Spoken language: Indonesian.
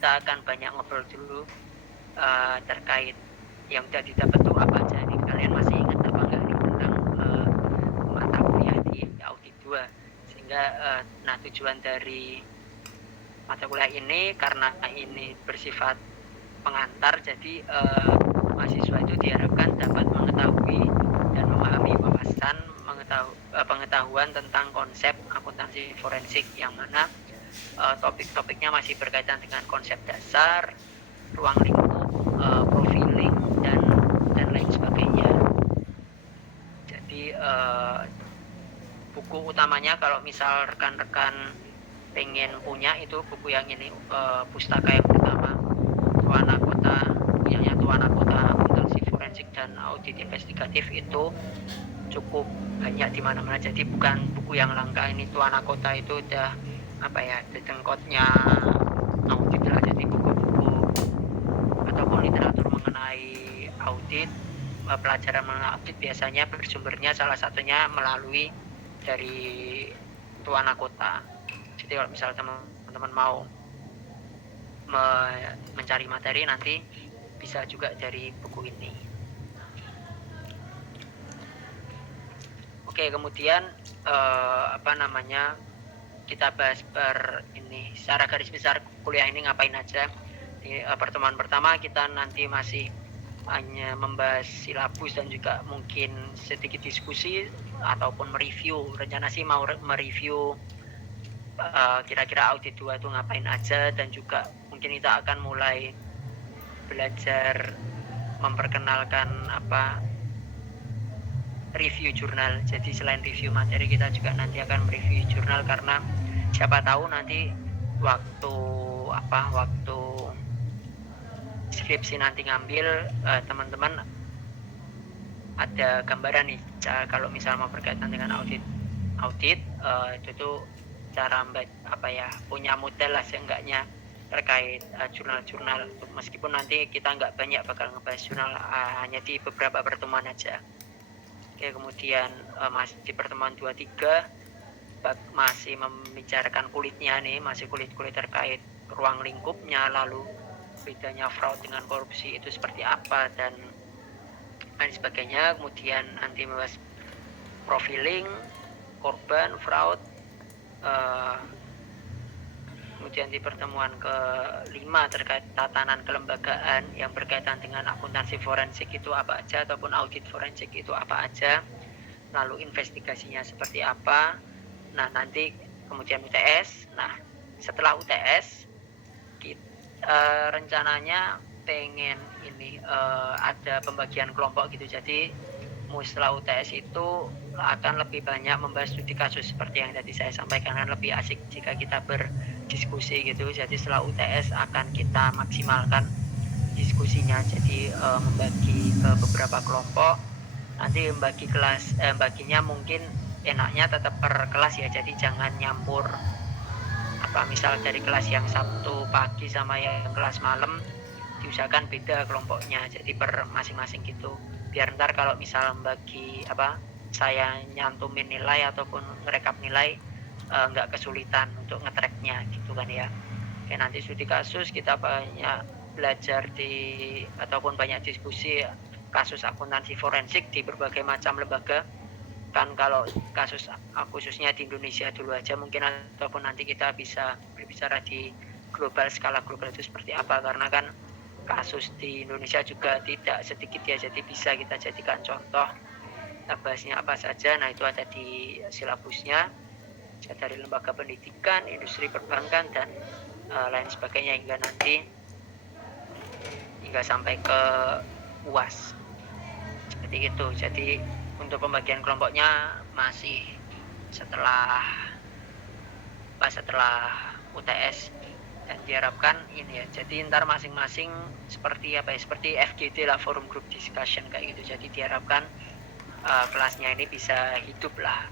kita akan banyak ngobrol dulu terkait yang udah didapat tuh apa aja nih. Kalian masih ingat apa enggak nih tentang mata kuliah di audit 2? Sehingga nah tujuan dari mata kuliah ini karena ini bersifat pengantar, jadi mahasiswa itu diharapkan dapat mengetahui dan memahami wawasan pengetahuan tentang konsep akuntansi forensik, yang mana topik-topiknya masih berkaitan dengan konsep dasar, ruang lingkup, profiling, dan lain sebagainya. Jadi buku utamanya kalau misal rekan-rekan pengen punya itu buku yang ini, pustaka yang pertama, Tuana Kota, punyanya Tuana Kota Akuntansi Forensik dan Audit Investigatif, itu cukup banyak di mana-mana. Jadi bukan buku yang langka, ini Tuana Kota itu udah apa ya, dedengkotnya audit lah. Jadi buku-buku ataupun literatur mengenai audit, pelajaran mengenai audit biasanya bersumbernya salah satunya melalui dari Tuana Kota. Jadi kalau misalnya teman-teman mau mencari materi nanti bisa juga dari buku ini. Oke, kemudian kita bahas ini secara garis besar kuliah ini ngapain aja. Di pertemuan pertama kita nanti masih hanya membahas silabus dan juga mungkin sedikit diskusi ataupun mereview. Rencana sih mau mereview kira-kira audit 2 itu ngapain aja, dan juga mungkin kita akan mulai belajar memperkenalkan review jurnal. Jadi selain review materi, kita juga nanti akan mereview jurnal, karena siapa tahu nanti waktu skripsi nanti ngambil, teman-teman ada gambaran nih kalau misal mau berkaitan dengan audit itu tuh cara punya model lah seenggaknya terkait jurnal-jurnal, meskipun nanti kita nggak banyak bakal ngebahas jurnal, hanya di beberapa pertemuan aja. Oke, kemudian masih di pertemuan 2-3 masih membicarakan kulitnya nih, masih kulit-kulit terkait ruang lingkupnya, lalu bedanya fraud dengan korupsi itu seperti apa, dan lain sebagainya. Kemudian nanti membahas profiling korban fraud. Kemudian di pertemuan ke-5 terkait tatanan kelembagaan yang berkaitan dengan akuntansi forensik itu apa aja, ataupun audit forensik itu apa aja, lalu investigasinya seperti apa. Nah, nanti kemudian UTS. Nah, setelah UTS rencananya pengen ini ada pembagian kelompok gitu. Jadi setelah UTS itu akan lebih banyak membahas studi kasus seperti yang tadi saya sampaikan, kan lebih asik jika kita berdiskusi gitu. Jadi setelah UTS akan kita maksimalkan diskusinya, jadi membagi ke beberapa kelompok. Nanti baginya mungkin enaknya tetap per kelas ya, jadi jangan nyampur misal dari kelas yang Sabtu pagi sama yang kelas malam, diusahakan beda kelompoknya, jadi per masing-masing gitu, biar ntar kalau misal bagi saya nyantumin nilai ataupun rekap nilai nggak kesulitan untuk ngetracknya gitu kan ya. Oke, nanti studi kasus kita banyak belajar ataupun banyak diskusi kasus akuntansi forensik di berbagai macam lembaga. Kan kalau kasus khususnya di Indonesia dulu aja mungkin, ataupun nanti kita bisa berbicara di skala global itu seperti apa, karena kan kasus di Indonesia juga tidak sedikit ya, jadi bisa kita jadikan contoh. Kita bahasnya apa saja, nah itu ada di silabusnya, dari lembaga pendidikan, industri perbankan, dan lain sebagainya, hingga sampai ke UAS seperti itu. Jadi untuk pembagian kelompoknya masih setelah UTS, dan diharapkan ini ya, jadi ntar masing-masing seperti FGD lah, forum group discussion kayak gitu. Jadi diharapkan kelasnya ini bisa hidup lah